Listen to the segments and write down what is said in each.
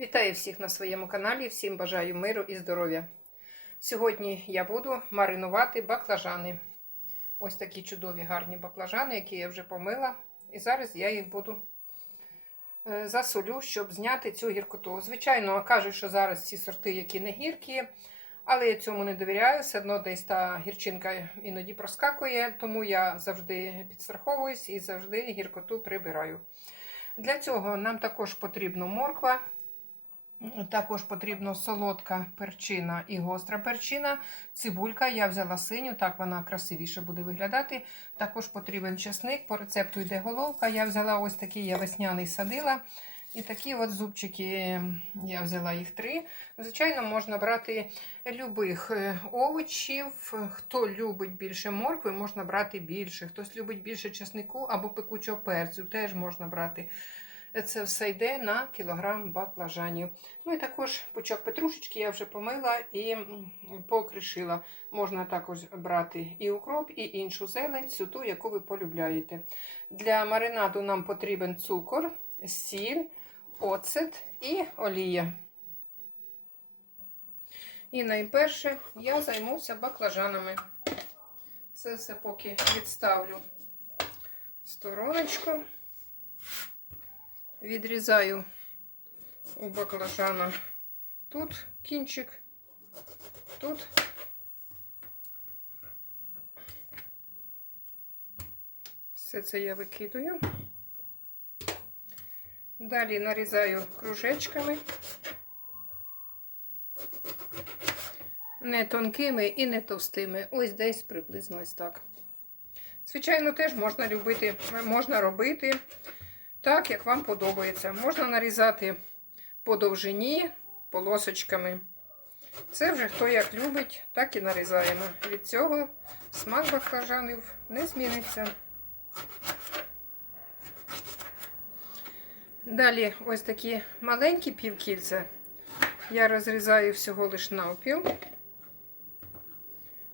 Вітаю всіх на своєму каналі, всім бажаю миру і здоров'я. Сьогодні я буду маринувати баклажани. Ось такі чудові гарні баклажани, які я вже помила. І зараз я їх буду е, засолю, щоб зняти цю гіркоту. Звичайно, кажуть, що зараз ці сорти, які не гіркі, але я цьому не довіряю. Все одно десь та гірчинка іноді проскакує, тому я завжди підстраховуюсь і завжди гіркоту прибираю. Для цього нам також потрібна морква. Також потрібна солодка перчина і гостра перчина. Цибулька я взяла синю, так вона красивіше буде виглядати. Також потрібен чесник. По рецепту йде головка. Я взяла ось такий я весняний садила. І такі от зубчики, я взяла їх три. Звичайно, можна брати любих е, овочів. Хто любить більше моркви, можна брати більше. Хтось любить більше чеснику або пекучого перцю, теж можна брати. Це все йде на кілограм баклажанів. Ну і також пучок петрушечки я вже помила і покришила. Можна також брати і укроп, і іншу зелень, всю ту, яку ви полюбляєте. Для маринаду нам потрібен цукор, сіль, оцет і олія. І найперше я займуся баклажанами. Це все поки відставлю стороночку. Відрізаю у баклажана тут кінчик, тут. Все це я викидаю. Далі нарізаю кружечками, не тонкими і не товстими. Ось десь приблизно ось так. Звичайно, теж можна любити, можна робити так, як вам подобається. Можна нарізати по довжині полосочками. Це вже хто як любить, так і нарізаємо. Від цього смак баклажанів не зміниться. Далі ось такі маленькі півкільця. Я розрізаю всього лиш навпіл,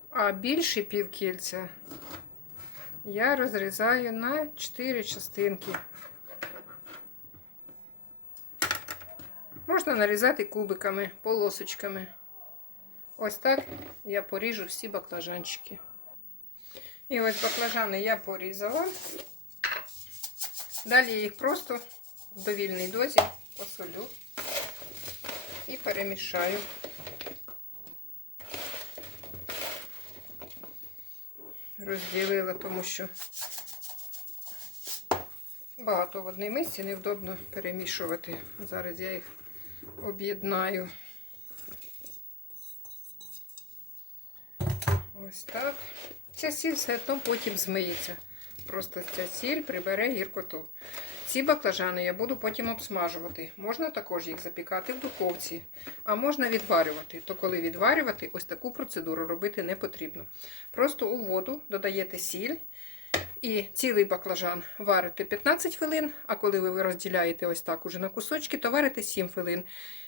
а більші півкільця я розрізаю на 4 частинки. Можна нарізати кубиками, полосочками. Ось так я поріжу всі баклажанчики. І ось баклажани я порізала. Далі їх просто в довільній дозі посолю і перемішаю. Розділила, тому що багато в одній мисці невдобно перемішувати. Зараз я їх об'єднаю. Ось так. Ця сіль все одно потім змиється. Просто ця сіль прибере гіркоту. Ці баклажани я буду потім обсмажувати. Можна також їх запікати в духовці, а можна відварювати. То коли відварювати, ось таку процедуру робити не потрібно. Просто у воду додаєте сіль і цілий баклажан варите 15 хвилин, а коли ви розділяєте ось так уже на кусочки, то варите 7 хвилин.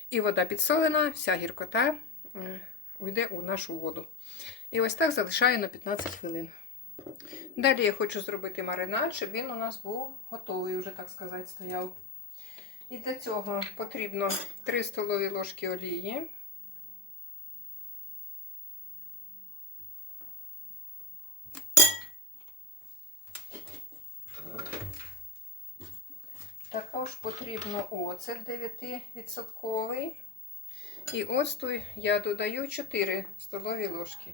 І вода підсолена, вся гіркота е, уйде у нашу воду. І ось так залишаю на 15 хвилин. Далі я хочу зробити маринад, щоб він у нас був готовий, вже, так сказати, стояв. І для цього потрібно 3 столові ложки олії. Також потрібно оцет 9%. І оцту я додаю 4 столові ложки.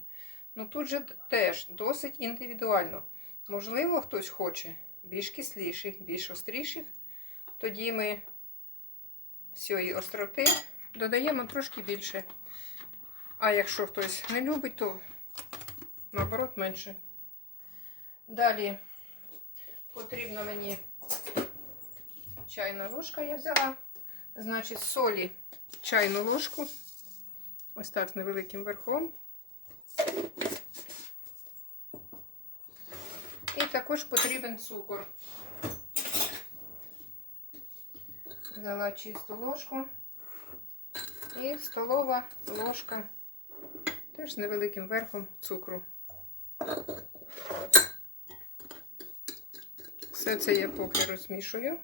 Ну тут же теж досить індивідуально. Можливо, хтось хоче більш кисліших, більш остріших. Тоді ми цієї остроти додаємо трошки більше. А якщо хтось не любить, то наоборот менше. Далі потрібно мені чайна ложка я взяла. Значить, солі чайну ложку. Ось так з невеликим верхом. І також потрібен цукор. Взяла чисту ложку і столова ложка теж з невеликим верхом цукру. Все це я поки розмішую.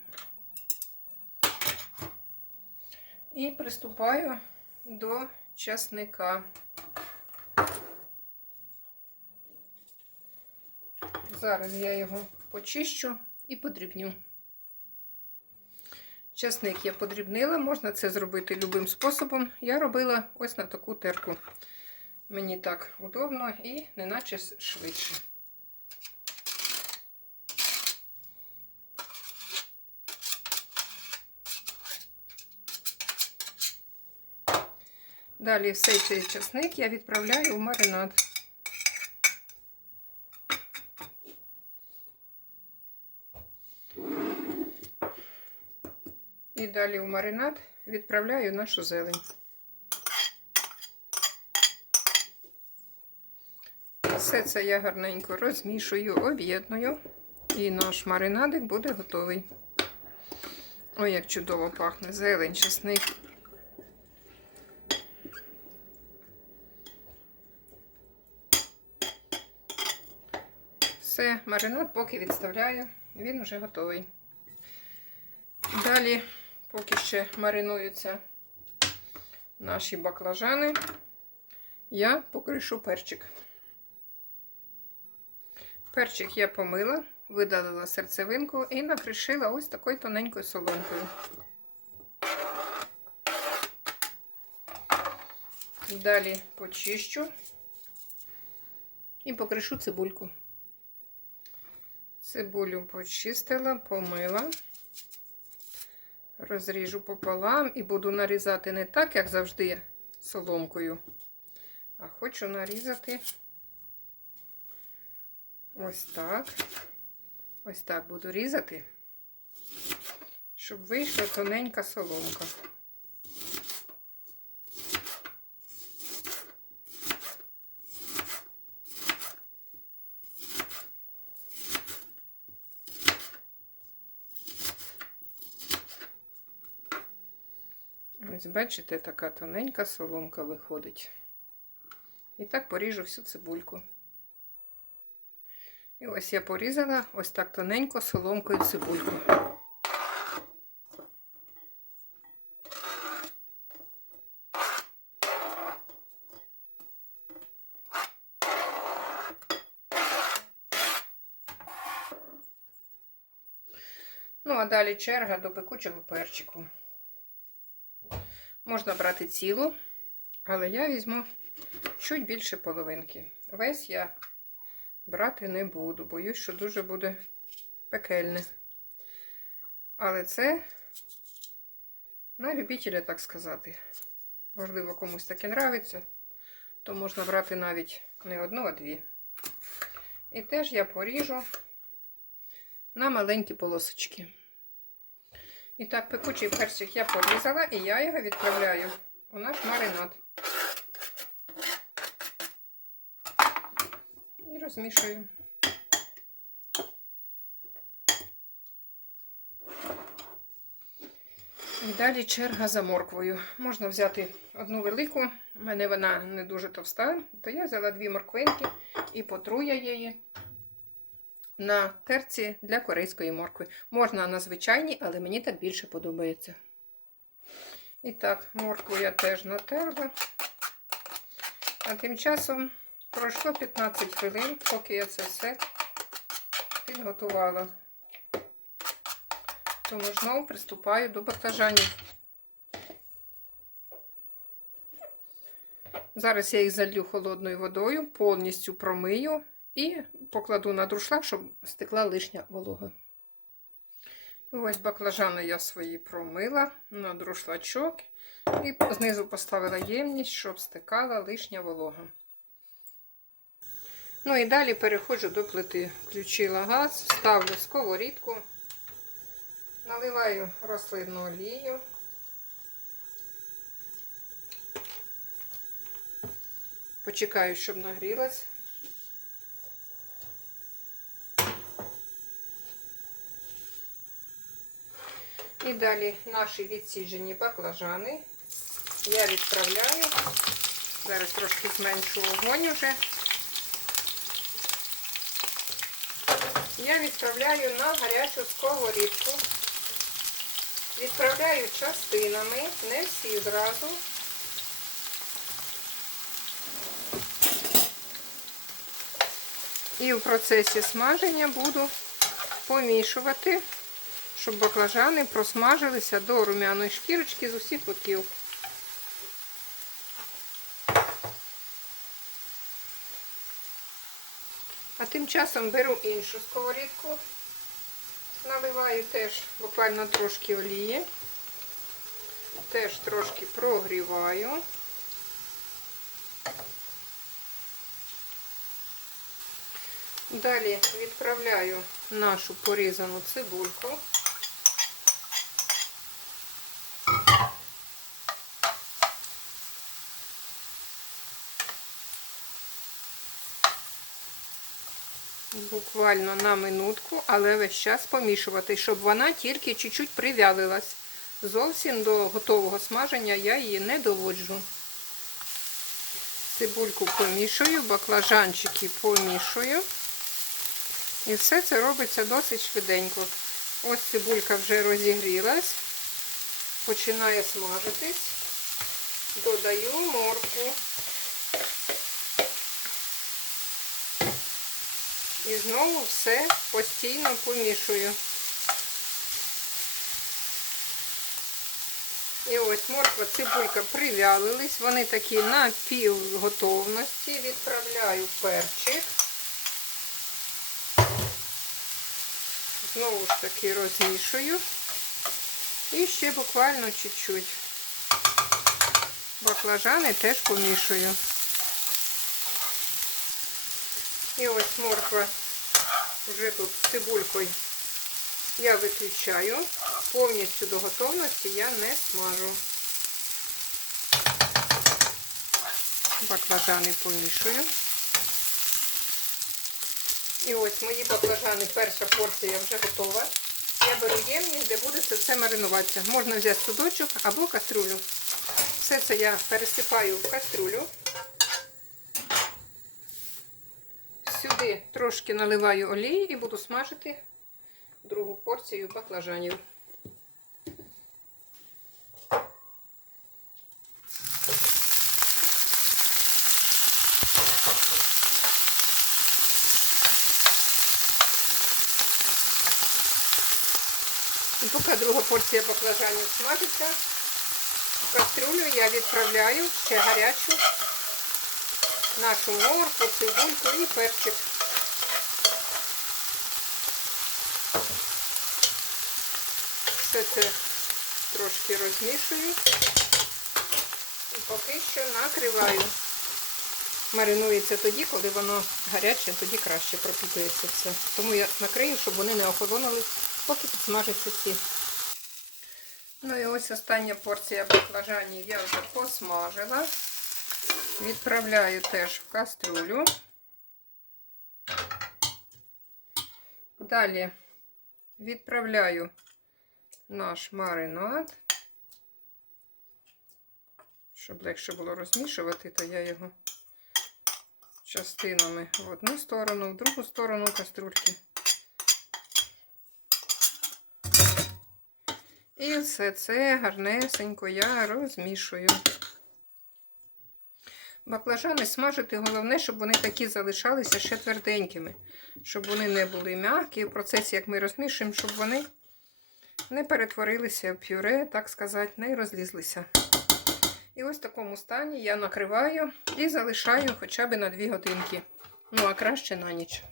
І приступаю до часника. Зараз я його почищу і подрібню. Часник я подрібнила, можна це зробити любим способом. Я робила ось на таку терку. Мені так удобно і неначе швидше. Далі все цей часник я відправляю в маринад. І далі в маринад відправляю нашу зелень. Все це я гарненько розмішую, об'єдную, і наш маринадик буде готовий. Ой, як чудово пахне зелень, чесник. Все, маринад поки відставляю, він вже готовий. Далі, поки ще маринуються наші баклажани, я покришу перчик. Перчик я помила, видалила серцевинку і накришила ось такою тоненькою соломкою. Далі почищу і покришу цибульку. Цибулю почистила, помила, розріжу пополам і буду нарізати не так, як завжди, соломкою, а хочу нарізати ось так. Ось так буду різати, щоб вийшла тоненька соломка. Ось, бачите, така тоненька соломка виходить. І так поріжу всю цибульку. І ось я порізала ось так тоненько соломкою цибульку. Ну, а далі черга до пекучого перчику. Можна брати цілу, але я візьму чуть більше половинки. Весь я брати не буду, боюсь, що дуже буде пекельне. Але це на любителя, так сказати. Можливо, комусь таке нравиться, то можна брати навіть не одну, а дві. І теж я поріжу на маленькі полосочки. І так, пекучий перчик я порізала, і я його відправляю у наш маринад. І розмішую. І далі черга за морквою. Можна взяти одну велику, у мене вона не дуже товста, то я взяла дві морквинки і потру я її на терці для корейської моркви. Можна на звичайній, але мені так більше подобається. І так, моркву я теж натерла. А тим часом пройшло 15 хвилин, поки я це все підготувала. Тому знову приступаю до баклажанів. Зараз я їх залью холодною водою, повністю промию і покладу на друшлак, щоб стекла лишня волога. Ось баклажани я свої промила на друшлачок і знизу поставила ємність, щоб стекала лишня волога. Ну і далі переходжу до плити. Включила газ, ставлю сковорідку, наливаю рослинну олію. Почекаю, щоб нагрілась. І далі наші відсіджені баклажани я відправляю. Зараз трошки зменшу вогонь уже. Я відправляю на гарячу сковорідку. Відправляю частинами, не всі зразу. І в процесі смаження буду помішувати, щоб баклажани просмажилися до румяної шкірочки з усіх боків. А тим часом беру іншу сковорідку, наливаю теж буквально трошки олії, теж трошки прогріваю. Далі відправляю нашу порізану цибульку. Буквально на минутку, але весь час помішувати, щоб вона тільки чуть-чуть привялилась. Зовсім до готового смаження я її не доводжу. Цибульку помішую, баклажанчики помішую. І все це робиться досить швиденько. Ось цибулька вже розігрілась, починає смажитись. Додаю моркву. І знову все постійно помішую. І ось морква, цибулька привялились, вони такі на пів готовності. Відправляю перчик. Знову ж таки розмішую. І ще буквально чуть-чуть. Баклажани теж помішую. І ось морква вже тут з цибулькою я виключаю. Повністю до готовності я не смажу. Баклажани помішую. І ось мої баклажани, перша порція вже готова. Я беру ємність, де буде це все маринуватися. Можна взяти судочок або каструлю. Все це я пересипаю в каструлю. Сюди трошки наливаю олії і буду смажити другу порцію баклажанів. І поки друга порція баклажанів смажиться, в кастрюлю я відправляю ще гарячу нашу морку, цибульку і перчик. Це трошки розмішую і поки що накриваю. Маринується тоді, коли воно гаряче, тоді краще пропікується все. Тому я накрию, щоб вони не охолонули, поки підсмажаться ці. Ну і ось остання порція баклажанів я вже посмажила. Відправляю теж в каструлю. Далі відправляю наш маринад. Щоб легше було розмішувати, то я його частинами в одну сторону, в другу сторону каструльки. І все це гарнесенько я розмішую. Баклажани смажити, головне, щоб вони такі залишалися ще тверденькими, щоб вони не були м'які. В процесі, як ми розмішуємо, щоб вони не перетворилися в пюре, так сказати, не розлізлися. І ось в такому стані я накриваю і залишаю хоча б на 2 годинки. Ну, а краще на ніч.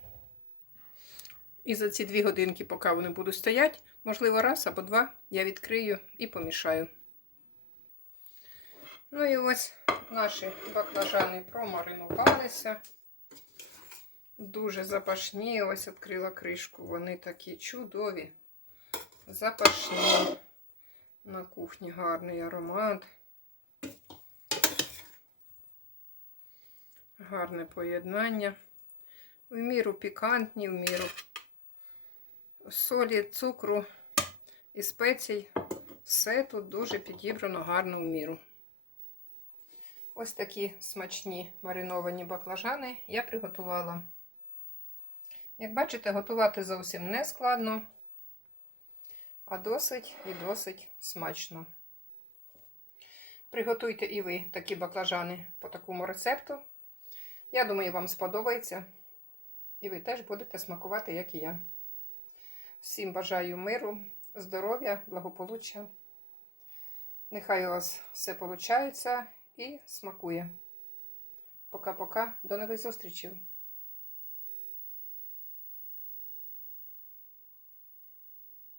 І за ці 2 годинки, поки вони будуть стояти, можливо, раз або два, я відкрию і помішаю. Ну і ось наші баклажани промаринувалися. Дуже запашні. Ось відкрила кришку. Вони такі чудові, запашні. На кухні гарний аромат. Гарне поєднання. В міру пікантні, в міру солі, цукру і спецій. Все тут дуже підібрано гарно в міру. Ось такі смачні мариновані баклажани я приготувала. Як бачите, готувати зовсім не складно, а досить і досить смачно. Приготуйте і ви такі баклажани по такому рецепту. Я думаю, вам сподобається. І ви теж будете смакувати, як і я. Всім бажаю миру, здоров'я, благополуччя. Нехай у вас все виходить і смакує. Пока-пока, до нових зустрічей!